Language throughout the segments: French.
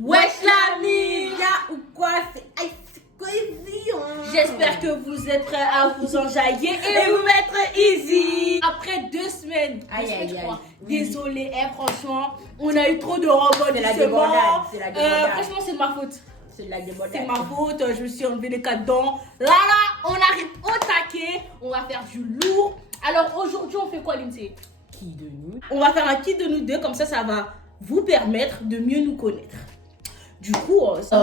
Wesh l'ami, ou quoi, c'est Ice Crazy. J'espère que vous êtes prêts à vous enjailler et vous mettre easy. Après 2 semaines, désolé, franchement, on a eu trop de robots. C'est la débordade, c'est la débordade. Franchement, c'est de ma faute. C'est ma faute, je me suis enlevé les 4 dents. Là, on arrive au taquet, on va faire du lourd. Alors aujourd'hui, on fait quoi, Lindsay? Qui de nous? On va faire un kit de nous deux, comme ça va vous permettre de mieux nous connaître. Du coup, let's go, guys!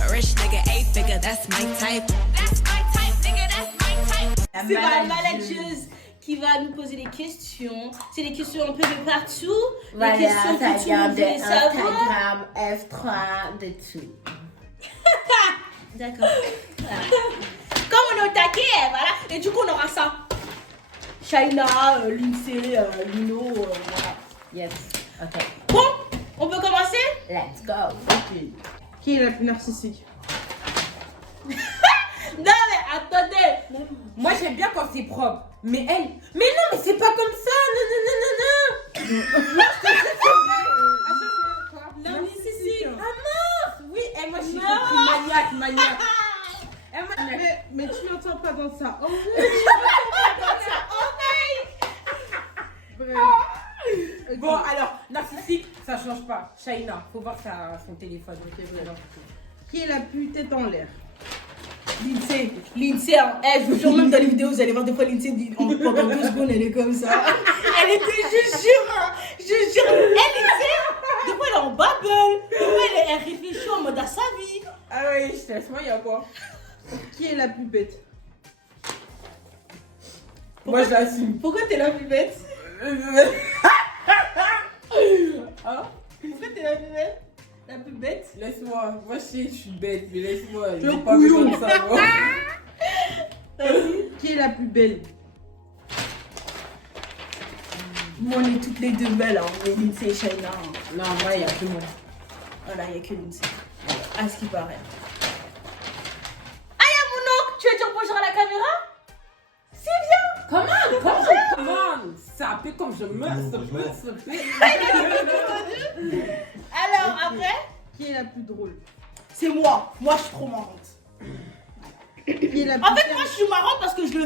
A rich nigga, 8-figure, that's my type. That's my type, nigga, that's my type. C'est ma manageuse qui va nous poser des questions. C'est des questions un peu de partout. Voilà, des questions ça que tout le vient monde de veut savoir. Instagram, F3, de tout. D'accord. Voilà. Comme on est au taquet, voilà. Et du coup, on aura ça. Shaina, Lindsay, Lino, voilà. Yes, ok. Bon, on peut commencer? Let's go. Ok. Qui est la plus narcissique? Non, mais attendez. Moi, j'aime bien quand c'est propre. Mais elle... Mais non, mais c'est pas comme ça. Non. Narcissique. Ah mince. Oui, et moi, je suis compris. Maniaque. Mais tu n'entends pas dans ça. Oh, Bref. Ok. Bon, alors, narcissique, ça change pas. Shaina, faut voir son téléphone. Ok, voilà. Qui est la plus tête en l'air? Lindsay, hein. Je vous jure, même dans les vidéos, vous allez voir des fois Lindsay, pendant 2 secondes, elle est comme ça. Elle était, je jure, Lindsay, des fois elle est en bubble, des fois elle réfléchit en mode à sa vie. Ah oui, je te laisse, moi, il y a quoi? Qui est la plus bête? Moi, je l'assume. Pourquoi t'es la plus bête? Hein? Pourquoi t'es la plus bête? La plus bête? Laisse-moi, moi je sais, je suis bête, mais laisse-moi, Le j'ai pas besoin de ça, moi. Qui est la plus belle? Bon, on est toutes les deux belles, hein. On est Lindsay et Shaina. Hein. Non, moi, il y a tout le monde. Voilà, il n'y a que Lindsay. À ce qui paraît. Ah, y'a mon oncle! Tu veux dire bonjour à la caméra? C'est bien! Comment? Ça peut comme je meurs, se peut. Alors, après? Qui est la plus drôle? C'est moi. Moi, je suis trop marrante. Qui est la plus En fait, moi, je suis marrante parce que je veux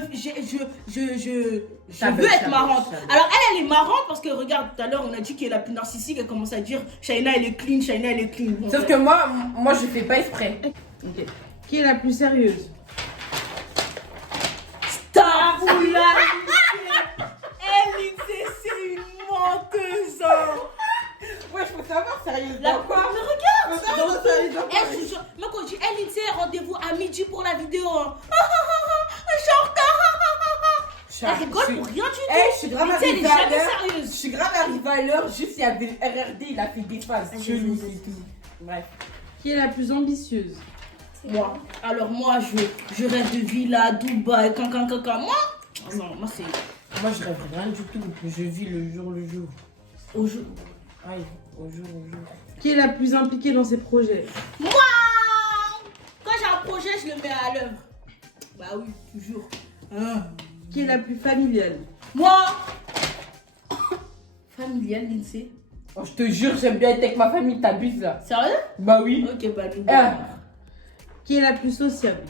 être marrante. ça veut. Alors, elle est marrante parce que, regarde, tout à l'heure, on a dit qu'elle est la plus narcissique. Elle commence à dire, Shaina, elle est clean, Shaina, elle est clean. Bon, Sauf que moi, je fais pas exprès. Ok. Qui est la plus sérieuse? Stop, oula, Lindsay, c'est une menteuse. Ouais, je peux savoir, sérieusement. Mais regarde. Non, sérieusement. Je vous jure, moi, quand je dis, Lindsay, rendez-vous à midi pour la vidéo. Hein. Je suis en retard. Elle rigole pour rien du tout. Je suis grave Lindsay, elle est arrivée à jamais l'heure. sérieuse. Je suis grave arrivée à l'heure, juste il y avait le RRD, il a fait des phases. Chelou, c'est tout. Bref. Qui est la plus ambitieuse? Moi, alors moi, je rêve de villa, Dubaï, cancan. Moi, non, moi c'est Moi, je rêve rien du tout. Je vis le jour. au jeu. Aïe, au jour. Qui est la plus impliquée dans ses projets? Moi, quand j'ai un projet, je le mets à l'œuvre. Bah oui, toujours. Hein. Qui est la plus familiale? Moi, familiale, Lindsay. Oh, je te jure, j'aime bien être avec ma famille, t'abuses là. Sérieux? Bah oui. Ok, bah nous. Qui est la plus sociable?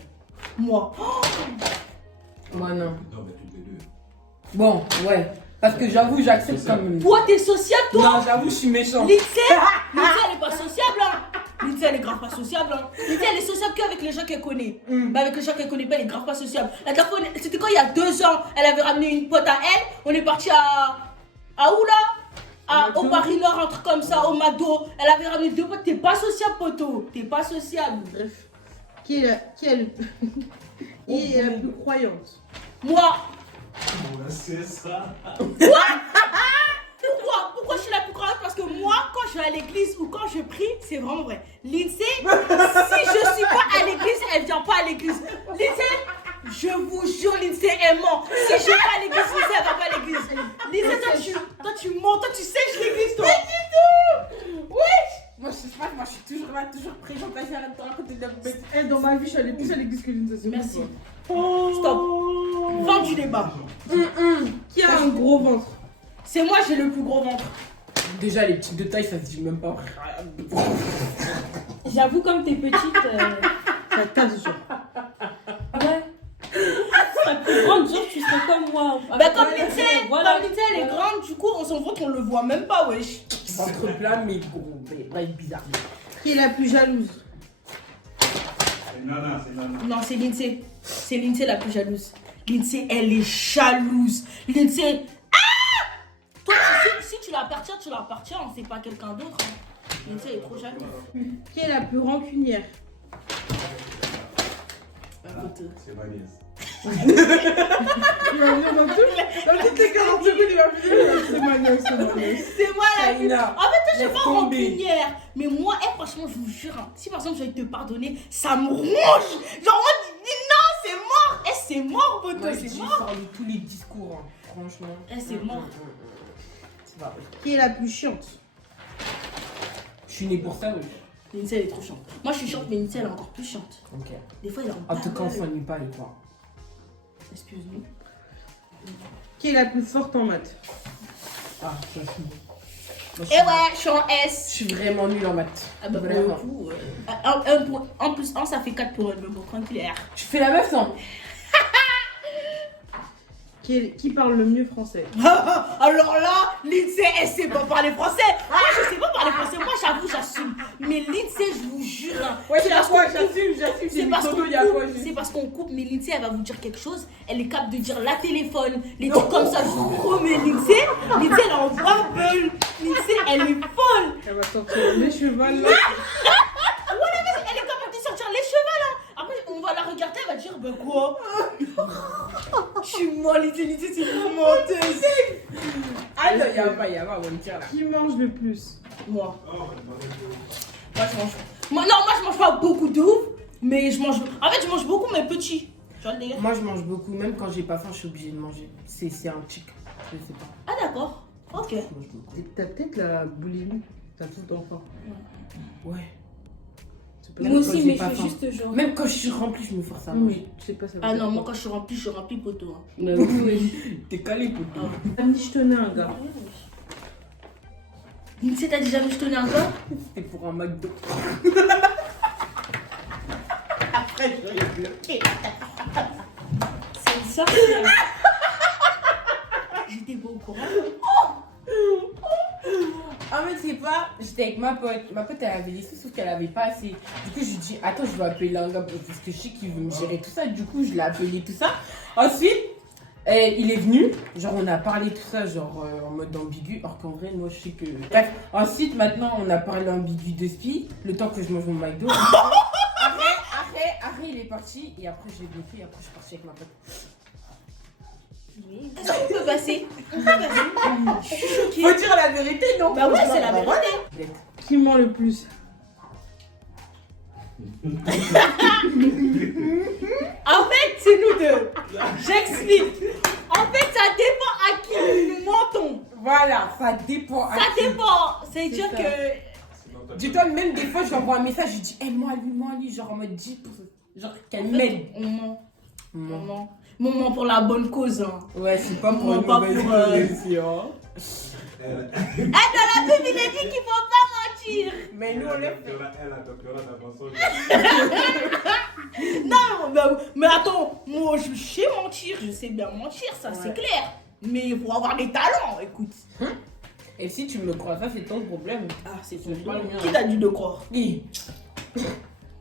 Moi. Moi non. Non, mais toutes les deux. Bon, ouais. Parce que j'avoue, j'accepte quand même. Toi, t'es sociable, toi? Non, j'avoue, je suis méchant. Lindsay, elle est pas sociable, hein. Lindsay, elle est grave pas sociable, hein. Lindsay, elle est sociable qu'avec les gens qu'elle connaît. Mais avec les gens qu'elle connaît pas, elle est grave pas sociable. La dernière fois, c'était quand il y a 2 ans, elle avait ramené une pote à elle. On est parti à où là? Au Paris Nord, un truc comme ça, au Mado. Elle avait ramené 2 potes. T'es pas sociable, poteau. T'es pas sociable. Bref. Qui est la plus croyante? Moi. C'est ça. Pourquoi je suis la plus croyante? Parce que moi, quand je vais à l'église ou quand je prie, c'est vraiment vrai. Lindsay, si je suis pas à l'église, elle vient pas à l'église. Lindsay, je vous jure, Lindsay est mort. Si je vais pas à l'église, Lindsay, elle va pas à l'église. Lindsay, toi tu mens, toi tu sais que je l'église, toi. Moi, je sais pas, moi, je suis toujours là, toujours présente, j'arrête de raconter de bêtises. Dans ma vie, je suis allée plus à l'église que l'une de ses Merci. Stop. Fin du débat. gros ventre? C'est moi, j'ai le plus gros ventre. Déjà, les petites de taille, ça se dit même pas. J'avoue, comme t'es petite. Ça tasse, genre. Ouais. Tu serais plus grande, genre, tu serais comme moi. Bah, comme Voilà, Lindsay, voilà. comme Lindsay, elle est grande, du coup, on s'en voit qu'on le voit même pas, wesh. Ventre plat, mais gros. Mais bizarre. Qui est la plus jalouse? C'est Nana, c'est Nana. Non, c'est Lindsay. C'est Lindsay la plus jalouse. Lindsay, elle est jalouse. Lindsay. Ah! Toi, si tu l'appartiens, tu l'appartiens. C'est pas quelqu'un d'autre. Hein. Lindsay, elle est trop jalouse. Qui est la plus rancunière? C'est ma nièce. Il va venir dans toutes les 40 secondes, il va venir. C'est ma nièce, c'est ma nièce. C'est moi la plus. China. En fait, toi, je suis Laisse pas tomber. rancunière. Mais moi, franchement, je vous jure, hein, si par exemple, je vais te pardonner, ça me ronge. Genre, moi, tu dis non, c'est mort. C'est mort, Boto, Moi, je c'est dis, mort. sors de tous les discours, hein. Franchement. C'est mort. C'est pas vrai. Qui est la plus chiante? Je suis née pour ça, oui. Lindsay, elle est trop chiante. Moi, je suis chiante, mais Lindsay, elle est encore plus chiante. Ok. Des fois, elle est En tout cas, on s'ennuie pas avec toi. Excuse-moi. Qui est la plus forte en maths? Ah, ça suis. Moi, Et ouais, je suis en S. Je suis vraiment nulle en maths. Ah bah, pour le Vraiment. coup, en plus 1, ça fait 4 pour elle, mais bon, tranquille. Tu fais la meuf, non? Qui parle le mieux français? Alors là, Lindsay, elle sait pas parler français. Moi, je sais pas parler français. Moi, j'avoue, j'assume. Mais Lindsay, je vous jure. Hein, Ouais, c'est parce quoi? qu'on coupe. J'assume. C'est parce qu'on coupe. C'est parce qu'on coupe. Mais Lindsay, elle va vous dire quelque chose. Elle est capable de dire la téléphone, les trucs comme ça. Je vous promets, Lindsay, elle est en bubble. Lindsay, elle est folle. Elle va sortir les chevals là. Voilà, mais elle est capable de sortir les cheveux là. Après, on va la regarder, elle va dire, bah quoi? Je suis molle, Lindsay, c'est une menteuse. Ah non, y'a pas, on va me dire là. Qui mange le plus? Moi. Oh, Moi, je mange. Moi, je mange pas beaucoup de ouf, mais je mange. En fait, je mange beaucoup, mais petit. Tu vois le délire? Moi, je mange beaucoup. Même quand j'ai pas faim, je suis obligée de manger. C'est un tic. Je sais pas. Ah, d'accord. Ok. Je mange beaucoup. T'as peut-être la boulimie. T'as tout d'enfant. Ouais. Moi Même quand aussi, j'ai mais pas je suis faim. juste genre. Même quand je suis remplie, je me force à manger. Je sais pas ça. Ah non, moi, quand je suis remplie poteau. Hein. T'es calé, poteau. Ni je tenais un gars. Lindsay, t'as déjà michetonné un gars? C'était pour un McDo. Après, je rigole. C'est une sorcière. J'étais pas au courant. Ah, mais tu sais pas, j'étais avec ma pote. Ma pote, elle avait les sous, sauf qu'elle avait pas assez. Du coup, je lui dis, attends, je vais appeler un gars parce que je sais qu'il veut me gérer tout ça. Du coup, je l'ai appelé tout ça. Ensuite, il est venu. Genre, on a parlé tout ça, genre en mode ambigu. Alors qu'en vrai, moi, je sais que. Bref, ensuite, maintenant, on a parlé ambigu de spi. Le temps que je mange mon McDo. Après, il est parti. Et après, je l'ai bloqué. Et après, je suis partie avec ma pote. Est-ce qu'on peut passer? On peut passer. Je suis choquée. Faut dire la vérité, non? Bah ouais, c'est la vérité. Qui ment le plus? En fait, c'est nous deux. J'explique. En fait, ça dépend à qui nous mentons. Voilà, ça dépend. à Ça qui. dépend. C'est-à-dire ça. que. Dis-toi, même des fois, je lui envoie un message, je lui dis, moi, lui, genre en mode 10%. Genre qu'elle m'aide. On ment. On ment. On ment pour la bonne cause. Hein. Ouais, c'est pas pour Non, une pas mauvaise pour, connexion. Eh, dans la pub, il a dit qu'il faut pas mentir. Mais nous, on l'a fait. Elle a doctorat dans mensonge. Non, mais attends, moi je sais mentir, je sais bien mentir, ça c'est clair. Mais il faut avoir des talents, écoute. Et si tu me crois ça, c'est ton problème. Ah, c'est C'est pas le mien. Qui t'a dit de croire? Oui.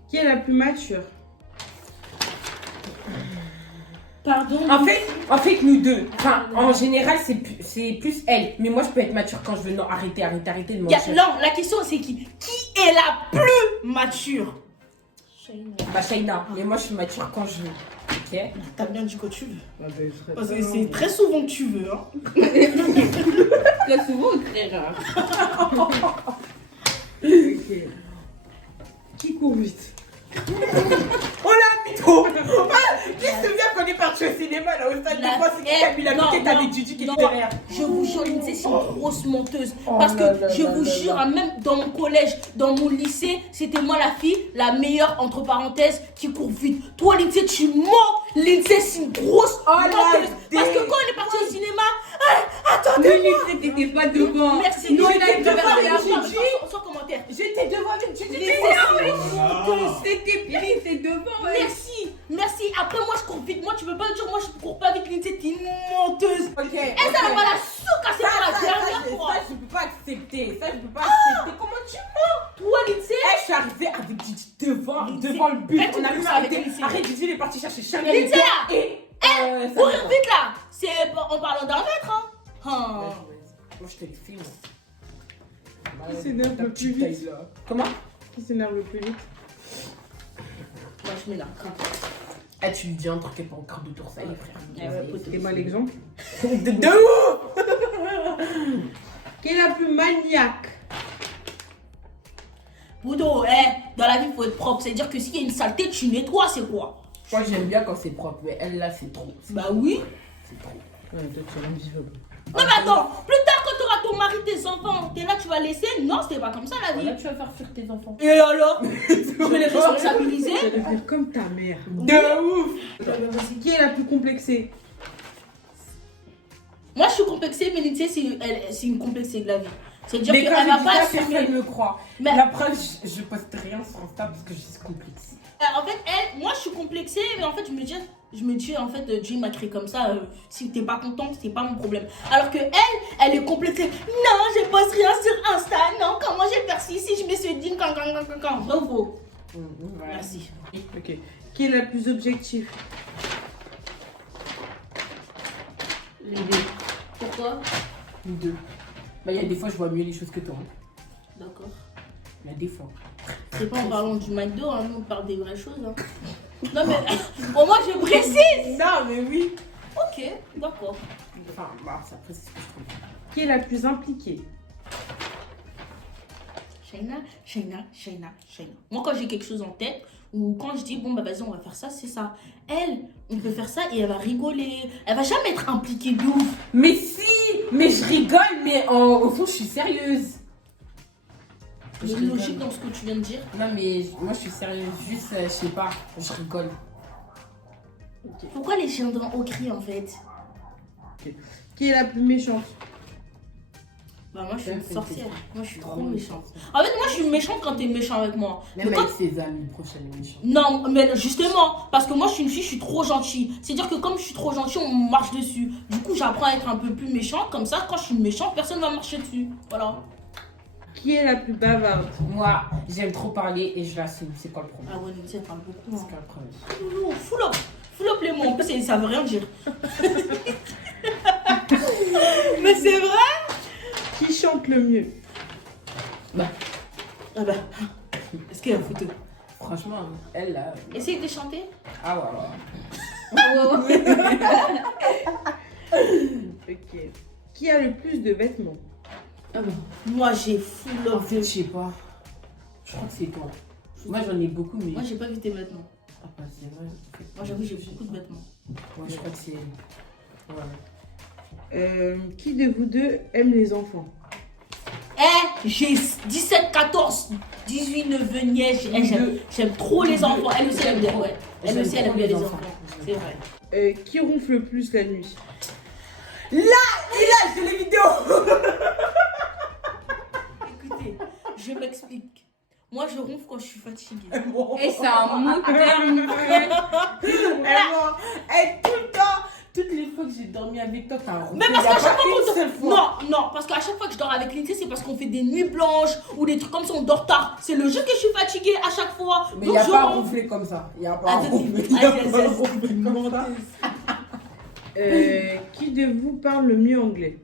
Qui est la plus mature? Pardon. En fait, nous deux. Enfin, en général, c'est plus elle. Mais moi, je peux être mature quand je veux. Non, arrêtez de mentir. Non, la question c'est qui? Qui est la plus mature? Bah, Shaina. Mais moi, je suis mature quand je veux. Ok? T'as bien dit que tu veux. Ah ben, je serais Parce que pas c'est très souvent que tu veux. Hein. Très souvent ou très rare? Ok. Qui court vite? Oh la mytho! Qui se souvient qu'on est parti au cinéma là au stade de France? C'est qui qui a mis la Non, piquette non, avec Gigi qui non. était derrière? Je vous jure, Lindsay, c'est une grosse menteuse. Oh Parce là que là je là vous là jure, là. hein, même dans mon collège, dans mon lycée, c'était moi la fille, la meilleure, entre parenthèses, qui court vite. Toi, Lindsay, tu mens. Lindsay, c'est une grosse Oh la menteuse. Parce que dé- quand on est parti au cinéma, Lindsay, t'étais pas devant. Merci. Non, J'étais il a devant regardé avec la Gigi. sans commentaire. J'étais devant avec Gigi. C'était pire, c'est devant. Merci. Après, moi, je cours vite. Moi, tu peux pas me dire, moi, je cours pas vite. Lindsay, t'es une menteuse. Ok. Et ça va la souka, c'est pas la dernière fois. Ça, je peux pas accepter. Comment tu mens? Toi, Lindsay. Je suis arrivée avec Gigi devant Lindsay. le but. Elle, tu On a peux pu ça avec s'arrêter. Lindsay. Arrête, Gigi, il est parti chercher Chanel. Lindsay, là. Et. Courir vite, là. C'est en parlant d'un mètre, hein. Moi, je te le filme. Qui s'énerve le plus vite? Comment? Qui s'énerve le plus vite? Moi, je mets la crainte. Ah, tu lui dis un truc et pas encore de tour, ça y est, frère. T'es mal exemple. De ouf! Qui est la plus maniaque? Boudo, dans la vie, il faut être propre. C'est-à-dire que s'il y a une saleté, tu nettoies, c'est quoi? Moi, j'aime bien quand c'est propre, mais elle, là, c'est trop. Bah oui. C'est trop. Ouais, toi, tu es invisible. Non, mais attends, plus tard, quand tu auras ton mari, tes enfants, t'es là, tu vas laisser. Non, c'est pas comme ça la vie. Là, tu vas faire fuir tes enfants. Et alors? Je vais les responsabiliser. Tu vas devenir comme ta mère. De ouf! Qui est la plus complexée? Moi, je suis complexée, mais Lindsay, c'est une complexée de la vie. C'est-à-dire Mais qu'elle quand va je pas dis ça, assumer. personne me croit. Mais- La preuve, je poste rien sur Insta parce que je suis complexée. En fait, moi, je suis complexée, mais en fait, je me dis, en fait, Dieu m'a créé comme ça. Si t'es pas contente, c'est pas mon problème. Alors que elle est complexée. Non, je poste rien sur Insta. Non, comment je vais faire si je mets ce ding, quand. Bravo. Voilà. Merci. Ok. Qui est la plus objective? Les deux. Pourquoi? Nous deux. Bah, il y a des fois, je vois mieux les choses que toi. D'accord. Il y a des fois. C'est pas en parlant du McDo, hein, nous on parle des vraies choses. Hein. Non mais au moins je précise. Non, mais oui. Ok, d'accord. Enfin, bah, ça précise ce que je trouve. Qui est la plus impliquée? Shaina. Moi quand j'ai quelque chose en tête, ou quand je dis bon bah vas-y on va faire ça, c'est ça. Elle, on peut faire ça et elle va rigoler. Elle va jamais être impliquée de ouf. Mais si! Mais je rigole, mais au fond, je suis sérieuse. Il y a une logique dans ce que tu viens de dire. Non, mais moi, je suis sérieuse. Juste, je sais pas, je rigole. Pourquoi les chiens de au cri en fait? Qui est la plus méchante? Bah moi je suis une C'est sorcière. ça. Moi je suis trop Vraiment méchante. En fait moi je suis méchante quand t'es méchant avec moi. Même Mais quand- avec ses amis prochaines méchants. Non, mais justement, parce que moi je suis une fille, je suis trop gentille. C'est-à-dire que comme je suis trop gentille, on me marche dessus. Du coup, j'apprends à être un peu plus méchante. Comme ça, quand je suis méchante, personne va me marcher dessus. Voilà. Qui est la plus bavarde? Moi, j'aime trop parler et je l'assume. C'est quoi le problème? Ah ouais, mais tu sais, elle parle beaucoup. C'est Hein. quoi le problème? Ouh, full up les mots. En plus, ça veut rien dire. Mais c'est vrai. Qui chante le mieux? Ah bah, est-ce qu'il y a une photo? Franchement, elle là. Essaye de chanter. Ah ouais, Ok. Qui a le plus de vêtements? Moi, j'ai full En up. fait, je sais pas. Je crois que c'est toi. Moi, j'en ai beaucoup, mais. Moi, j'ai pas vu tes vêtements. Ah, bah, c'est vrai. Moi, j'avoue, j'ai beaucoup de vêtements. Moi, je crois que c'est. Ouais. Qui de vous deux aime les enfants? J'ai 17, 14, 18 neveux, nièces. J'aime trop les enfants. Elle aussi, elle aime bien. Ouais. Elle aussi, elle aime bien les enfants. C'est vrai. Qui ronfle le plus la nuit? J'ai les vidéos! Écoutez, je m'explique. Moi, je ronfle quand je suis fatiguée. Et c'est un moderne, frère. Et tout le temps, toutes les fois que j'ai dormi avec toi, t'as ronflé. Mais parce qu'à chaque fois une qu'on seule fois. Non, parce qu'à chaque fois que je dors avec Lindsay, c'est parce qu'on fait des nuits blanches ou des trucs comme ça, on dort tard. C'est le jeu que je suis fatiguée à chaque fois. Mais il Donc n'y a je pas à ronfle. ronfler comme ça. Il n'y a pas à Ah, ronfler. ah, Y a yes, pas à yes. ronfler comme ça. Qui de vous parle le mieux anglais?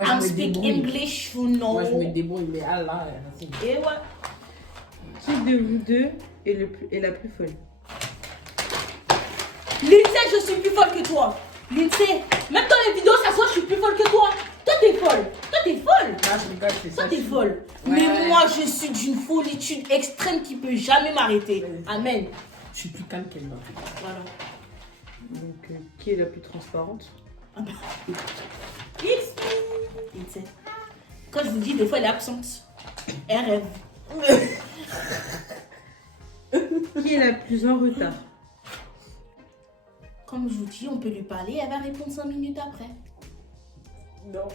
Moi, I'm je me speak débrouille. English, you know. Moi, je me débrouille, mais Allah, vas-y. Et ouais. Qui de vous deux est la plus folle? Lindsay, je suis plus folle que toi. Lindsay, même dans les vidéos, ça se voit, je suis plus folle que toi. Toi, t'es folle. Toi, t'es folle. Là, je rigole, c'est ça. Toi, t'es folle. Ouais. Mais moi, je suis d'une folitude extrême qui peut jamais m'arrêter. Amen. Je suis plus calme qu'elle m'a fait. Voilà. Donc, qui est la plus transparente? Lindsay. Quand je vous dis, des fois, elle est absente. Elle rêve. Qui est la plus en retard? Comme je vous dis, on peut lui parler, elle va répondre 5 minutes après. Non.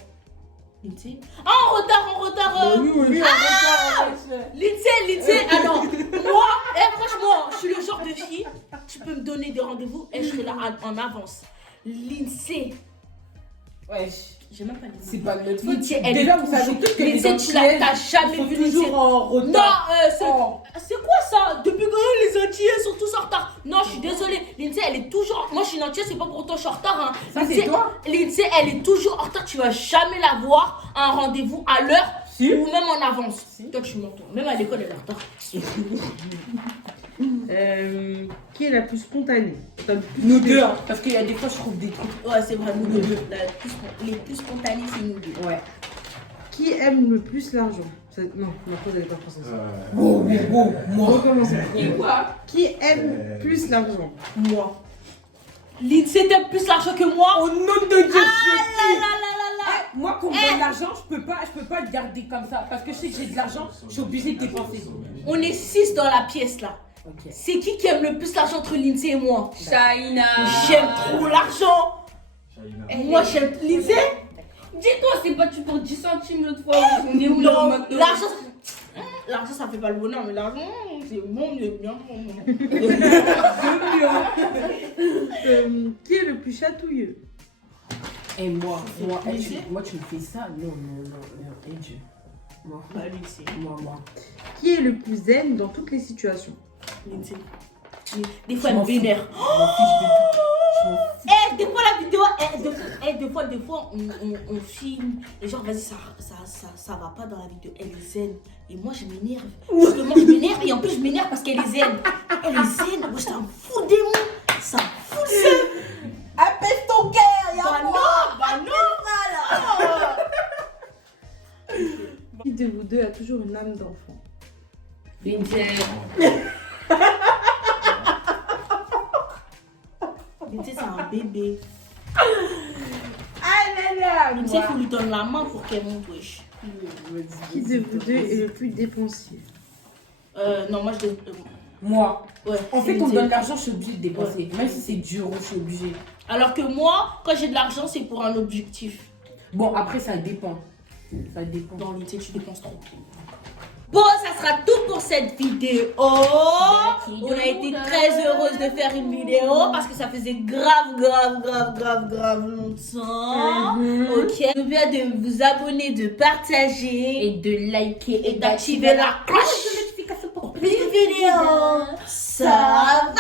Lindsay. Ah, en retard. Oui, Lindsay, alors, moi, franchement, je suis le genre de fille, tu peux me donner des rendez-vous et je serai là en avance. L'INSEE, Wesh. j'ai même pas dit. C'est pas de notre faute. Lindsay, elle Déjà, est vous savez tous que les Lindsay, tu l'as t'as jamais sont vu toujours Lindsay. en retard. Non, c'est quoi ça? Depuis quand les Antillais sont tous en retard? Non, je suis désolée. Lindsay, elle est toujours. Moi, je suis une Antillaise, c'est pas pour autant que je suis en retard. Hein. Ça, c'est toi. Lindsay, elle est toujours en retard. Tu vas jamais la voir à un rendez-vous à l'heure Si. ou même en avance. Toi, tu m'entends. Même à l'école, elle est en retard. Qui est la plus spontanée? Nous deux, hein, parce qu'il y a des fois, je trouve des trucs. Ouais, c'est vrai, nous deux. Les plus spontanés, c'est nous deux. Ouais. Qui aime le plus l'argent? Non, ma pause elle est pas française. Moi. Recommençons. Et quoi? Qui aime plus l'argent? Moi. Lindsay t'aime plus l'argent que moi. Au nom de Dieu. Ah, Moi, quand on me donne l'argent, je peux pas le garder comme ça. Parce que je sais que j'ai de l'argent, je suis obligée de dépenser. On est 6 dans la pièce là. Ok. C'est qui aime le plus l'argent entre Lindsay et moi? Shaina. J'aime trop l'argent. Moi j'aime Lindsay. Dis-toi, c'est battu pour 10 centimes l'autre fois. On est où Non, maintenant? l'argent ça fait pas le bonheur, mais l'argent c'est bon, mieux bien. Qui est le plus chatouilleux? Et moi, Lindsay? moi, tu me fais ça? Non. Et Dieu. Moi. Bah Lindsay. Moi. Qui est le plus zen dans toutes les situations? Lindsay. Des fois elle me vénère. Je m'en fiche de tout. Je m'en fous. Des fois la vidéo, des fois on filme et genre vas-y ça va pas dans la vidéo, elle est zen et moi je m'énerve. Justement je m'énerve et en plus je m'énerve parce qu'elle est zen. Elle est zen, moi ça me fout des mots, ça me fout le seum. Appelle ton cœur, y'a Bah non. Qui de vous deux a toujours une âme d'enfant? Lindsay. Lindsay c'est un bébé. Ah là là. Lindsay faut lui donner la main pour qu'elle monte wesh. Qui de vous deux est le plus dépensier? Non moi je Moi. ouais. En fait, c'est on me Lindsay. donne l'argent, je suis obligée de dépenser. Même si c'est dur, je suis obligée. Alors que moi quand j'ai de l'argent c'est pour un objectif. Bon, après, ça dépend. Ça dépend. Dans Lindsay tu dépenses trop. Bon, ça sera tout pour cette vidéo. On a été très heureuse de faire une vidéo parce que ça faisait grave longtemps. Ok. N'oubliez pas de vous abonner, de partager Et de liker et d'activer la cloche notification pour plus de vidéos. Ça va.